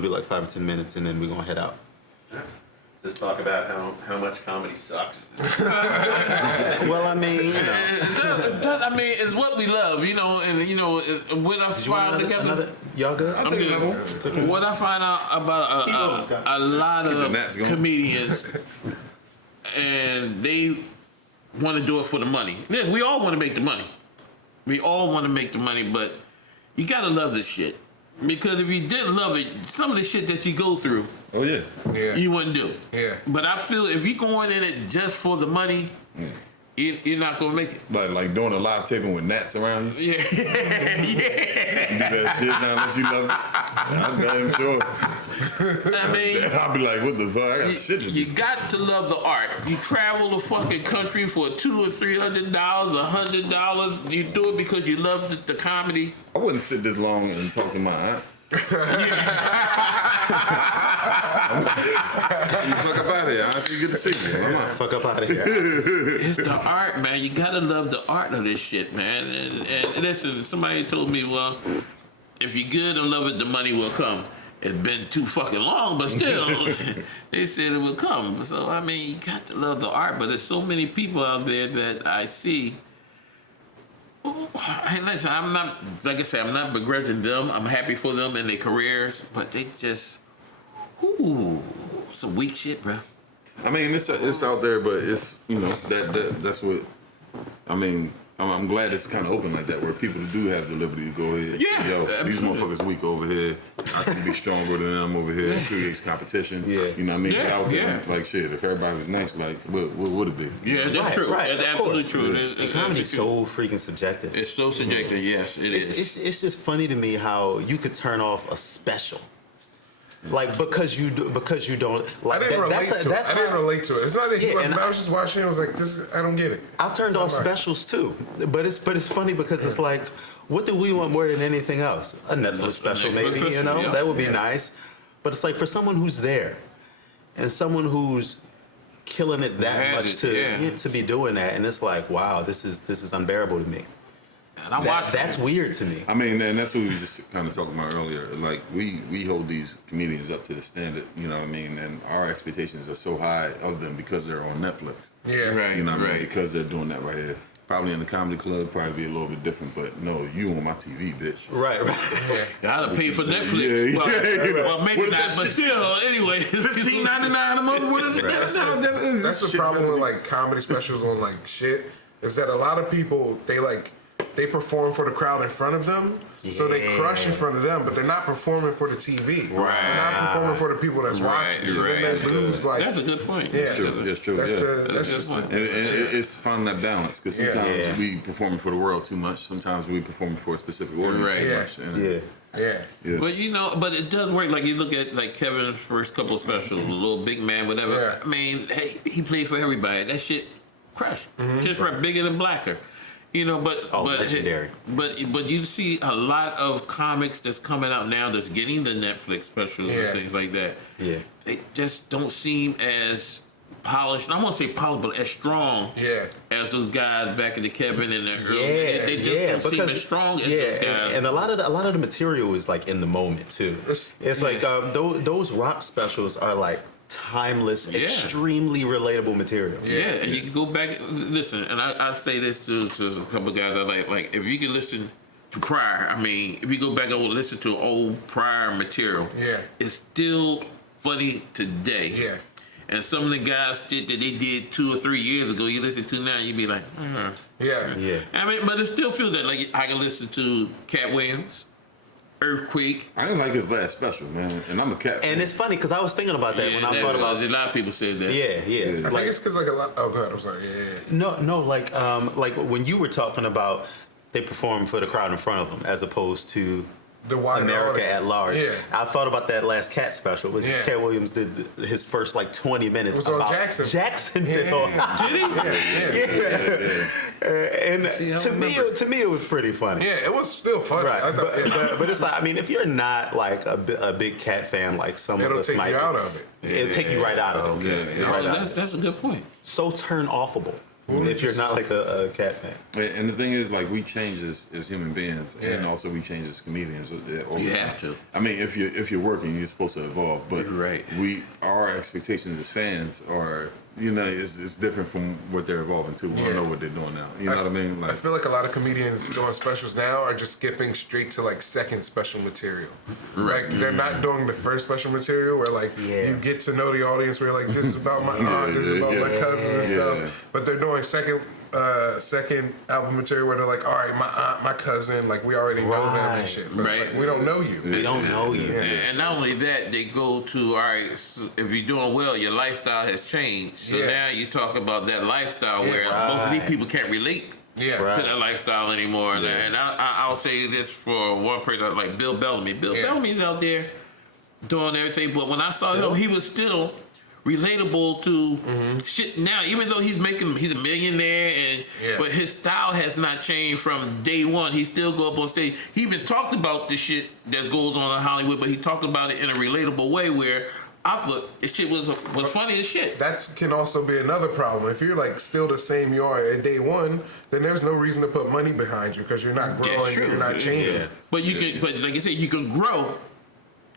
gonna do like 5 or 10 minutes, and then we're gonna head out. Just talk about how much comedy sucks. Well, I mean, you know. It's what we love, you know, and you know, what I find together. Y'all good? I'll take another one. What I find out about a lot of comedians, and they want to do it for the money. Yeah, we all want to make the money. We all want to make the money, but you gotta love this shit. Because if you didn't love it, some of the shit that you go through, you wouldn't do. Yeah. But I feel if you're going in it just for the money, you're not gonna make it. Like doing a live taping with gnats around you. Yeah. You do that shit now unless you love it. I'm damn sure. I mean, I'll be like, what the fuck? I got shit to do. You got to love the art. You travel the fucking country for $200 or $300, $100. You do it because you love the comedy. I wouldn't sit this long and talk to my aunt. You fuck up out of here. I see good to see you. Fuck up out of here. It's the art, man. You gotta love the art of this shit, man. And listen, somebody told me, well, if you're good and love it, the money will come. It's been too fucking long, but still, they said it will come. So, I mean, you got to love the art, but there's so many people out there that I see. Hey, listen, I'm not, like I said, I'm not begrudging them. I'm happy for them and their careers, but they just, some weak shit, bro. I mean, it's out there, but it's, you know, that's what, I mean, I'm glad it's kind of open like that, where people do have the liberty to go ahead. Yeah, yo, absolutely. These motherfuckers weak over here. I can be stronger than them over here. It creates competition. Yeah. You know what I mean? Yeah, But out there, yeah. like shit, if everybody was nice, like, what would it be? Yeah, that's true. Right, That's of absolutely course. true. Yeah. And comedy's so freaking subjective. It's so subjective, yes, it is. It's just funny to me how you could turn off a special, like because you don't. Like, I didn't relate to it. I didn't relate to it. It's not that he wasn't. I was just watching. I was like, I don't get it. I've turned off specials too, but it's funny because it's like, what do we want more than anything else? A Netflix special, maybe, you know, that would be nice. But it's like for someone who's there, and someone who's killing it that much to be doing that, and it's like, wow, this is unbearable to me. And That's weird to me. I mean, and that's what we were just kind of talking about earlier. Like, we hold these comedians up to the standard, you know what I mean? And our expectations are so high of them because they're on Netflix. Yeah. Right, You know what I right. mean? Because they're doing that right here. Probably in the comedy club, probably be a little bit different, but no, you on my TV, bitch. Right. Gotta pay for Netflix. Well, maybe not, but still, anyway. $15.99 a month? What is it? That's the problem with like comedy specials on like shit, is that a lot of people they perform for the crowd in front of them, so they crush in front of them, but they're not performing for the TV. Right. They're not performing for the people that's watching. So then they lose like. That's a good point. Yeah. It's true. It's true. That's just fine. And it's finding that balance, because sometimes we performing for the world too much. Sometimes we performing for a specific audience too much. And Yeah. But you know, but it does work. Like you look at like Kevin's first couple of specials, the Little Big Man, whatever. Yeah. I mean, hey, he played for everybody. That shit crushed. Just right, bigger than blacker. You know, but legendary. But you see a lot of comics that's coming out now that's getting the Netflix specials and things like that. Yeah. They just don't seem as polished. I won't say polished, but as strong. As those guys back in the Kevin and the early. They just don't seem as strong as those guys. And a lot of the material is like in the moment too. It's like those rock specials are like timeless, extremely relatable material. Yeah, and you can go back. Listen, and I say this to a couple of guys. I like if you can listen to Pryor. I mean, if you go back and listen to old Pryor material, it's still funny today. Yeah. And some of the guys that they did 2 or 3 years ago, you listen to now, you be like, Yeah. I mean, but it still feels that like I can listen to Cat Williams, Earthquake. I didn't like his last special, man, and I'm a cat fan. And it's funny because I was thinking about that when I thought about a lot of people said that. Yeah. I think it's because like a lot. Oh, God, I'm sorry. No, like when you were talking about they perform for the crowd in front of them as opposed to The wider America audience. at large. Yeah. I thought about that last Cat special, which Cat Williams did his first like 20 minutes It was on about Yeah. Jacksonville. And to me, it was pretty funny. Yeah, it was still funny. Right, I thought, but it's like, I mean, if you're not like a big Cat fan, like some of us it'll might take you be, out of it. It'll take you right out of it. That's a good point. So turn offable. if you're not like a cat fan. And the thing is, like, we change as human beings, and also we change as comedians. You have to. I mean, if you're working, you're supposed to evolve. But Right. our expectations as fans are, it's different from what they're evolving to. We don't know what they're doing now. You know what I mean? I feel like a lot of comedians doing specials now are just skipping straight to like second special material. Right. Like they're not doing the first special material where like you get to know the audience. Where like this is about my aunt, this is about my cousins and stuff. But they're doing second album material where they're like, all right, my aunt, my cousin, like we already know them and shit. But it's like, we don't know you. We don't know you. And not only that, they go to, all right, so if you're doing well, your lifestyle has changed. So now you talk about that lifestyle where most of these people can't relate to that lifestyle anymore. And I'll say this for one person, like Bill Bellamy. Bill Bellamy's out there doing everything, but when I saw him, he was still relatable to shit now, even though he's a millionaire, but his style has not changed from day one. He still go up on stage. He even talked about the shit that goes on in Hollywood, but he talked about it in a relatable way where I thought this shit was funny as shit. That can also be another problem. If you're like still the same you are at day one, then there's no reason to put money behind you because you're not growing, you're not changing. But but like I said, you can grow,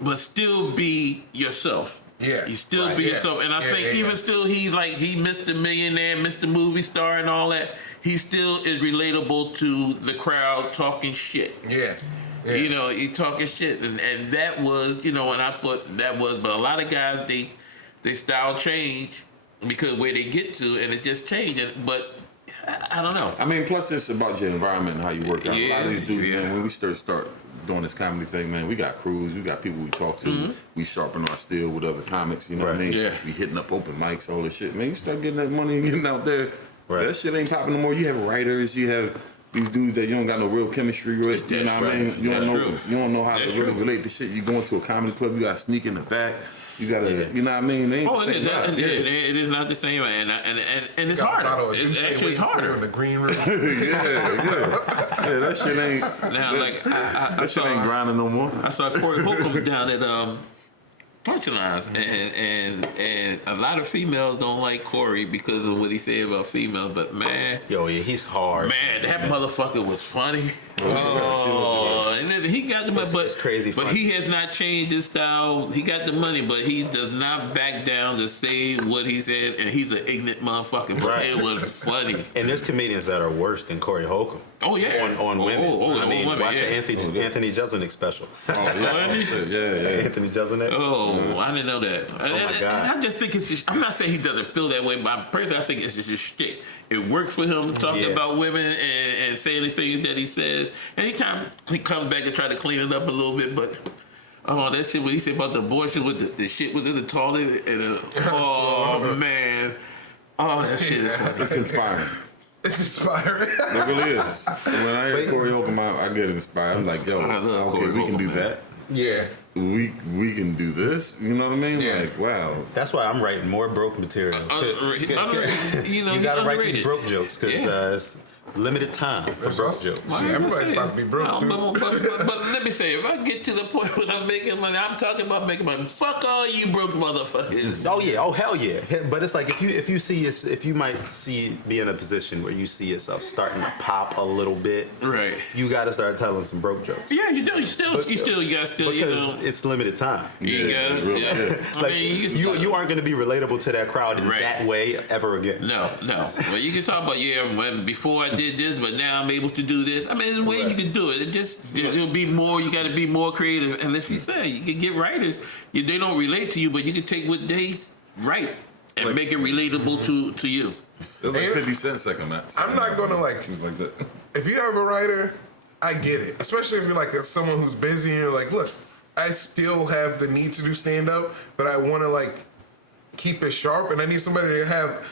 but still be yourself. Yeah, you still be yourself, and I think even still, he Mr. Millionaire, Mr. Movie Star, and all that. He still is relatable to the crowd talking shit. Yeah. He talking shit, and that was, and I thought that was, but a lot of guys they style change because where they get to, and it just changed. But I don't know. I mean, plus it's about your environment and how you work out. A lot of these dudes, man, when we start doing this comedy thing, man, we got crews, we got people we talk to, we sharpen our steel with other comics, you know what I mean? Yeah. We hitting up open mics, all this shit. Man, you start getting that money and getting out there, that shit ain't popping no more. You have writers, you have these dudes that you don't got no real chemistry with, you know what I mean? You don't know how to really relate to shit. You go into a comedy club, you gotta sneak in the back. You gotta, you know what I mean? It is not the same, and it's harder. It's harder in the green room. That shit ain't. Now, like that shit ain't grinding no more. I saw Corey Holcomb down at Punchlines, and a lot of females don't like Corey because of what he said about females. But man, he's hard. Man, that motherfucker was funny. And then he got the money, but it's crazy. But he has not changed his style. He got the money, but he does not back down to say what he said. And he's an ignorant motherfucker. But it was funny. And there's comedians that are worse than Corey Holcomb. Oh yeah, on women. I mean, watch Anthony Jeselnik special. Anthony Jeselnik. Oh, I didn't know that. Oh my God. I just think it's just, I'm not saying he doesn't feel that way, but personally, I think it's just his shtick. It works for him talking about women and saying the things that he says. Anytime he comes back and try to clean it up a little bit, but that shit what he said about the abortion with the shit was in the toilet and man, that shit is funny. It's inspiring. It's inspiring. It really is. When I hear Corey Holcomb, I get inspired. I'm like, okay, we can do that. Yeah. We can do this. You know what I mean? Yeah. Like, wow. That's why I'm writing more broke material. You gotta write these broke jokes because it's limited time for broke jokes. Everybody's about to be broke. But let me say, if I get to the point where I'm making money, I'm talking about making money. Fuck all you broke motherfuckers. Oh yeah, oh hell yeah. But it's like if you might be in a position where you see yourself starting to pop a little bit, right? You got to start telling some broke jokes. Yeah, you do. You got because it's limited time. You got it. Like you aren't going to be relatable to that crowd in that way ever again. No. Well, you can talk about when before I did this, but now I'm able to do this. I mean, there's a way you can do it. It'll be more. You got to be more creative. And let's be fair, you can get writers. They don't relate to you, but you can take what they write and make it relatable to you. There's like 50 cents like on that. I'm not gonna like that. If you have a writer, I get it. Especially if you're like someone who's busy and you're like, look, I still have the need to do stand up, but I want to like keep it sharp, and I need somebody to have.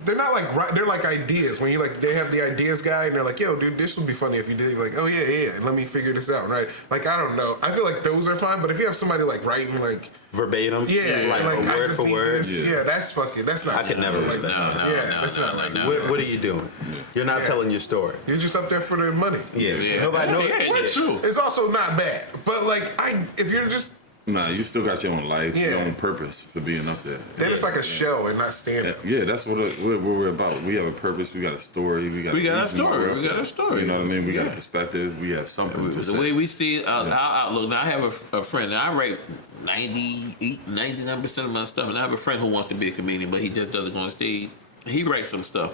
They're not like they're like ideas. When you like, they have the ideas guy, and they're like, "Yo, dude, this would be funny if you did." You're like, "Oh yeah, and let me figure this out." Right? Like I don't know. I feel like those are fine, but if you have somebody like writing like verbatim, like word for word, that's fucking. That's not. I could never like respect that. That's not like that. What are you doing? You're not telling your story. You're just up there for the money. Yeah. Nobody knows. Which is also not bad, but like if you're just Nah, you still got your own life, your own purpose for being up there. Then it's like a show and not stand-up. Yeah, that's what we're about. We have a purpose. We got a story. We got a story. We got a story. You know what I mean? We got a perspective. We have something to say. The way we see our outlook. Now, I have a friend, and I write 99% of my stuff, and I have a friend who wants to be a comedian, but he just doesn't go on stage. He writes some stuff,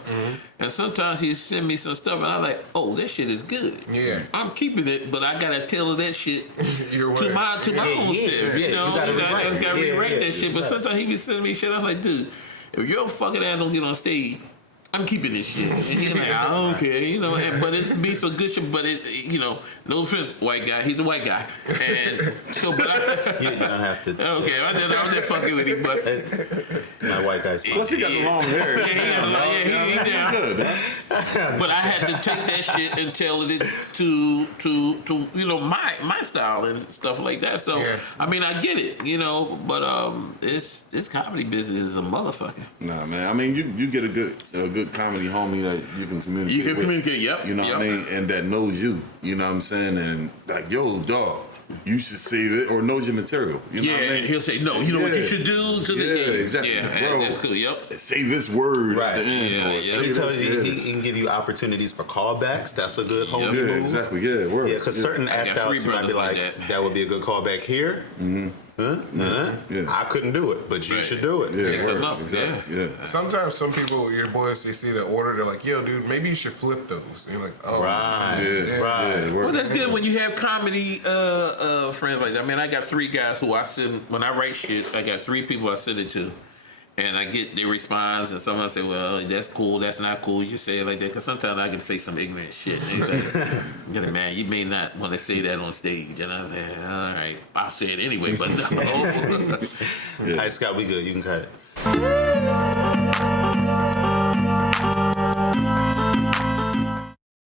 and sometimes he send me some stuff, and I'm like, "Oh, that shit is good." Yeah, I'm keeping it, but I gotta tailor that shit to my own stuff. You gotta rewrite that shit. But sometimes he be sending me shit. I was like, "Dude, if your fucking ass don't get on stage, I'm keeping this shit." And he's like, "I don't care," you know. But it be some good shit. But it, you know, no offense, white guy. He's a white guy, and so. But you don't have to. Okay, I'm just fucking with him, but my white guy's. Plus, he got the long hair. He's good. But I had to take that shit and tailor it to you know my style and stuff like that. So I mean, I get it, you know. But this comedy business is a motherfucker. Nah, man. I mean, you get a good comedy homie that you can communicate. You can communicate. Yep. You know what I mean, and that knows you. You know what I'm saying, and like, yo, dog. You should say that, or knows your material. You know what I mean? He'll say, no, you know what you should do? Exactly. Yeah, that's cool, yep. Say this word right. at the end. He tells you, he can give you opportunities for callbacks. That's a good homie move. Exactly, word. Yeah, because certain act outs might be like, that would be a good callback here. I couldn't do it, but you should do it. Yeah. Sometimes some people, your boys, they see the order, they're like, yo, dude, maybe you should flip those. And you're like, oh. Right. Well, that's good when you have comedy friends like that. I mean, I got 3 guys who I send, when I write shit, I got 3 people I send it to. And I get their response, and someone say, well, that's cool, that's not cool. You say it like that, because sometimes I can say some ignorant shit. And he's like, man, you may not want to say that on stage. And I say, all right, I'll say it anyway, but no. All right, Scott, we good. You can cut it.